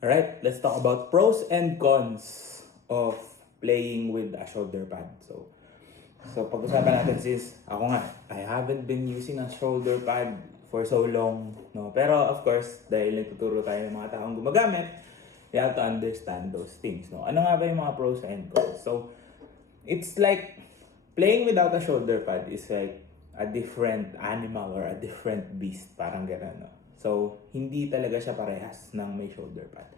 Alright, let's talk about pros and cons of playing with a shoulder pad. So pag-usapan natin since ako nga, I haven't been using a shoulder pad for so long, no? Pero of course, dahil nagtuturo tayo ng mga taong gumagamit, you have to understand those things, no? Ano nga ba yung mga pros and cons? So, it's like playing without a shoulder pad is like a different animal or a different beast, parang gano'n, no? So, hindi talaga siya parehas ng may shoulder pad.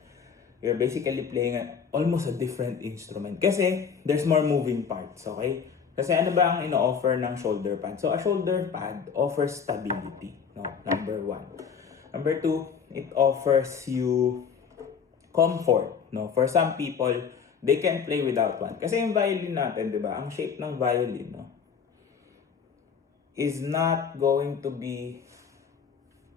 You're basically playing almost a different instrument kasi there's more moving parts, okay? Kasi ano ba ang ino-offer ng shoulder pad? So, a shoulder pad offers stability, no? Number one. Number two, it offers you comfort, no? For some people, they can play without one. Kasi yung violin natin, di ba? Ang shape ng violin, no? Is not going to be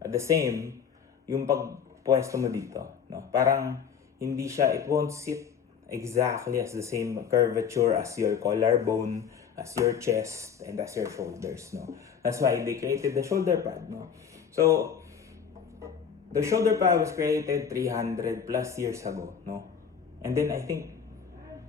the same yung pagpwesto mo dito, no? Parang hindi siya, it won't sit exactly as the same curvature as your collarbone, as your chest, and as your shoulders, no? That's why they created the shoulder pad, no? So, the shoulder pad was created 300 plus years ago, no? And then I think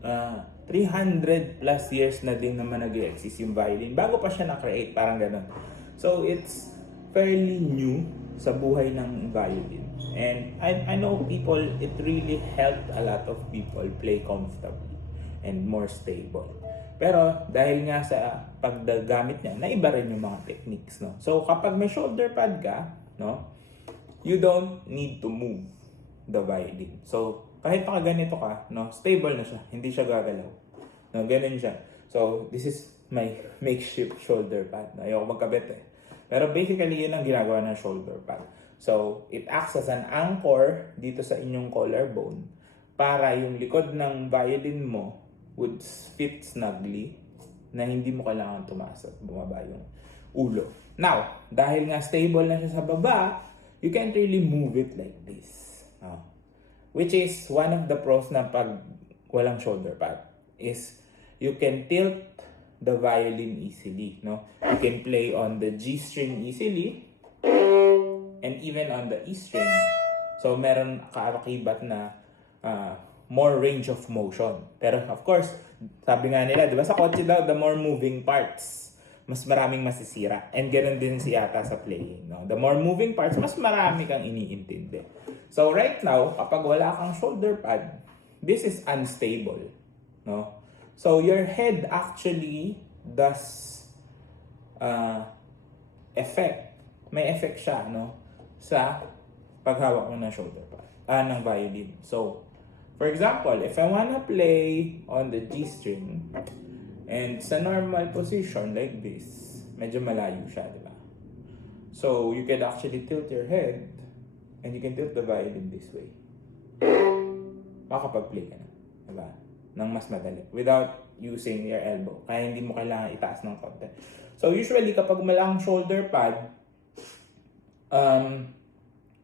300 plus years na din naman nag-exist yung violin bago pa siya na-create, parang ganun. So, it's fairly new sa buhay ng violin. And I know people, it really helped a lot of people play comfortably and more stable. Pero dahil nga sa paggamit niya, naiba rin yung mga techniques, no? So kapag may shoulder pad ka, no, you don't need to move the violin. So kahit nakaganito ka, no, stable na siya, hindi siya gagalaw. No, ganun siya. So this is my makeshift shoulder pad. Ayoko magkabit eh. Pero basically, yun ang ginagawa ng shoulder pad. So, it acts as an anchor dito sa inyong collarbone para yung likod ng violin mo would fit snugly na hindi mo kailangan tumaas at bumaba yung ulo. Now, dahil nga stable na siya sa baba, you can't really move it like this. Which is one of the pros na pag walang shoulder pad is you can tilt the violin easily, no? You can play on the G string easily and even on the E string. So meron kaakibat na more range of motion. Pero of course, sabi nga nila, 'di ba sa kotse daw, the more moving parts, mas maraming masisira. And ganoon din si ata sa playing, no? The more moving parts, mas marami kang iniintindi. So right now, kapag wala kang shoulder pad, this is unstable, no? So your head actually does effect. May effect siya, no? Sa paghawak mo ng shoulder pad, ng violin. So, for example, if I wanna play on the G string and sa normal position like this, medyo malayo siya, di ba? So, you can actually tilt your head and you can tilt the violin this way. Makakapag-play ka na, di ba? Nang mas madali without using your elbow. Kaya hindi mo kailangan itaas ng konti. So usually kapag malang shoulder pad,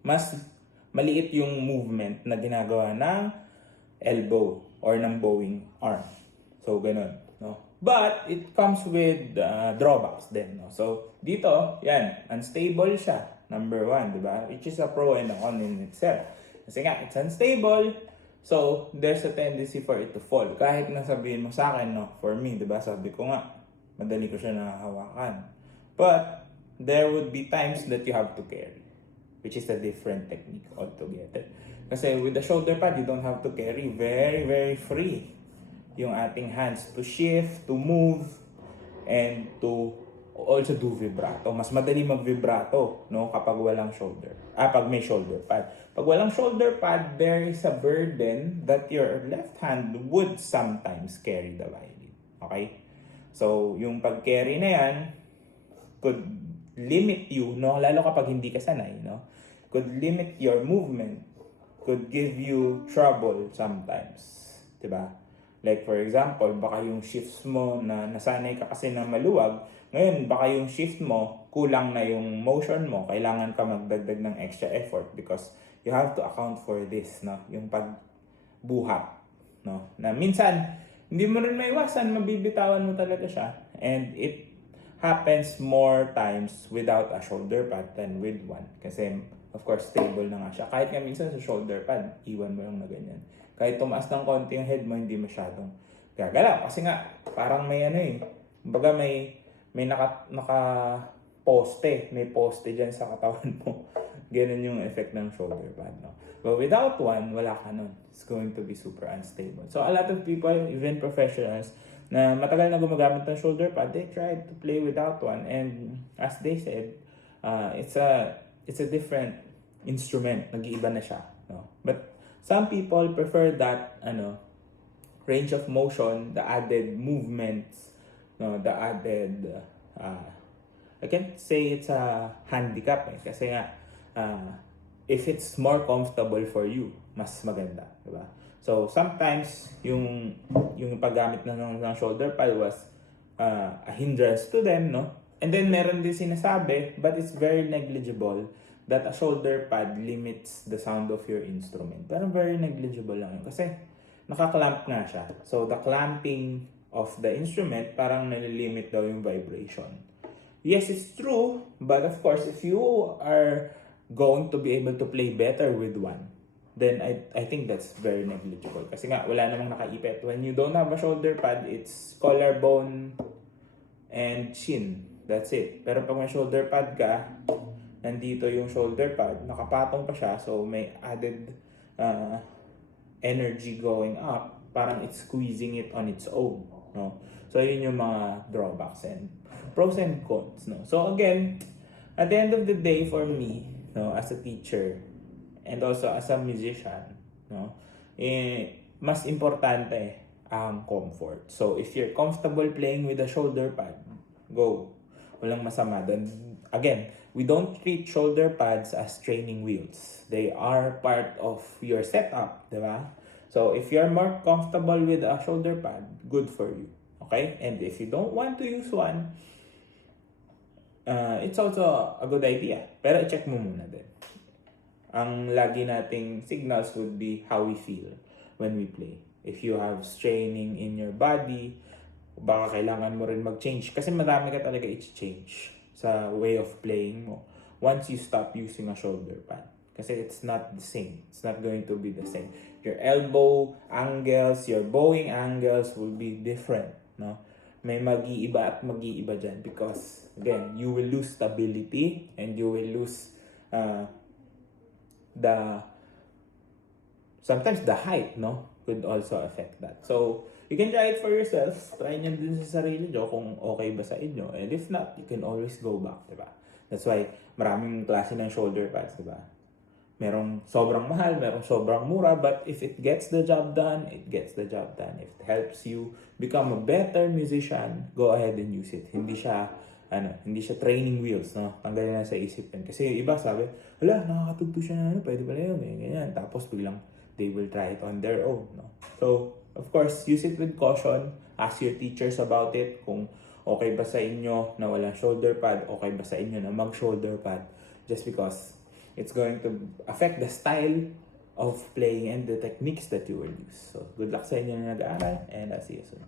mas maliit yung movement na ginagawa ng elbow or ng bowing arm. So ganun, no? But it comes with drawbacks din, no? So dito, yan, unstable siya. Number one, di ba? Which is a pro and a con in itself. Kasi nga, it's unstable. So, there's a tendency for it to fall. Kahit na sabihin mo sa akin, no, for me, di ba, sabi ko nga, madali ko siya nahahawakan. But, there would be times that you have to carry, which is a different technique altogether. Kasi with the shoulder pad, you don't have to carry. Very, very free yung ating hands to shift, to move, and to also do vibrato. Mas madali mag-vibrato, no, kapag walang shoulder. Pag may shoulder pad. Pag walang shoulder pad, there is a burden that your left hand would sometimes carry the violin. Okay? So, yung pag-carry na yan could limit you, no, lalo kapag hindi ka sanay, no, could limit your movement, could give you trouble sometimes. Diba? Like for example, baka yung shifts mo na nasanay ka kasi na maluwag, ngayon baka yung shift mo, kulang na yung motion mo, kailangan ka magdagdag ng extra effort because you have to account for this, no? Yung pagbuhat, no? Na minsan, hindi mo rin maiwasan, mabibitawan mo talaga siya. And it happens more times without a shoulder pad than with one. Kasi of course, stable na nga siya. Kahit nga minsan sa shoulder pad, iwan mo lang na ganyan. Kahit tumaas ng konti yung head mo, hindi masyadong gagalaw. Kasi nga, parang may ano eh. Kumbaga may naka poste. May poste dyan sa katawan mo. Ganun yung effect ng shoulder pad, no? But without one, wala ka nun. It's going to be super unstable. So a lot of people, even professionals, na matagal na gumagamit ng shoulder pad, they tried to play without one. And as they said, it's a different instrument. Nag-iiba na siya, no? But some people prefer that range of motion, the added movements, no, the added I can't say it's a handicap kasi nga if it's more comfortable for you, mas maganda, di ba? So sometimes yung paggamit ng shoulder pad was a hindrance to them, no? And then meron din sinasabi, but it's very negligible, that a shoulder pad limits the sound of your instrument. Pero very negligible lang yun kasi nakaklamp nga siya. So the clamping of the instrument parang nalilimit daw yung vibration. Yes, it's true, but of course, if you are going to be able to play better with one, then I think that's very negligible. Kasi nga, wala namang nakaipit. When you don't have a shoulder pad, it's collarbone and shin. That's it. Pero pag may shoulder pad ka, nandito yung shoulder pad, nakapatong pa siya, so may added energy going up, parang it's squeezing it on its own, no? So yun yung mga drawbacks and pros and cons, no? So again, at the end of the day for me, no, as a teacher and also as a musician, no, mas importante ang comfort. So if you're comfortable playing with a shoulder pad, go. Walang masama doon. Again, we don't treat shoulder pads as training wheels. They are part of your setup, di ba? So if you're more comfortable with a shoulder pad, good for you. Okay? And if you don't want to use one, it's also a good idea. Pero check mo muna din. Ang lagi nating signals would be how we feel when we play. If you have straining in your body, baka kailangan mo rin mag-change. Kasi madami ka talaga i-change sa way of playing mo once you stop using a shoulder pad. Kasi it's not the same. It's not going to be the same. Your elbow angles, your bowing angles will be different, no? May mag-iiba at mag-iiba dyan because, again, you will lose stability and you will lose sometimes the height, no? Could also affect that. So, you can try it for yourself. Try nyo din sa sarili nyo kung okay ba sa inyo. And if not, you can always go back, diba? That's why maraming klase ng shoulder pads, diba? Merong sobrang mahal, merong sobrang mura, but if it gets the job done, it gets the job done. If it helps you become a better musician, go ahead and use it. Hindi siya training wheels, no? Tanggalin na sa isip yun. Kasi yung iba sabi, hala, nakakatugtog siya na, pwede pala yun, ganyan. Tapos biglang, they will try it on their own, no? So, of course, use it with caution. Ask your teachers about it. Kung okay ba sa inyo na walang shoulder pad, okay ba sa inyo na mag-shoulder pad. Just because it's going to affect the style of playing and the techniques that you will use. So, good luck sa inyo na nag-aaral and I'll see you soon.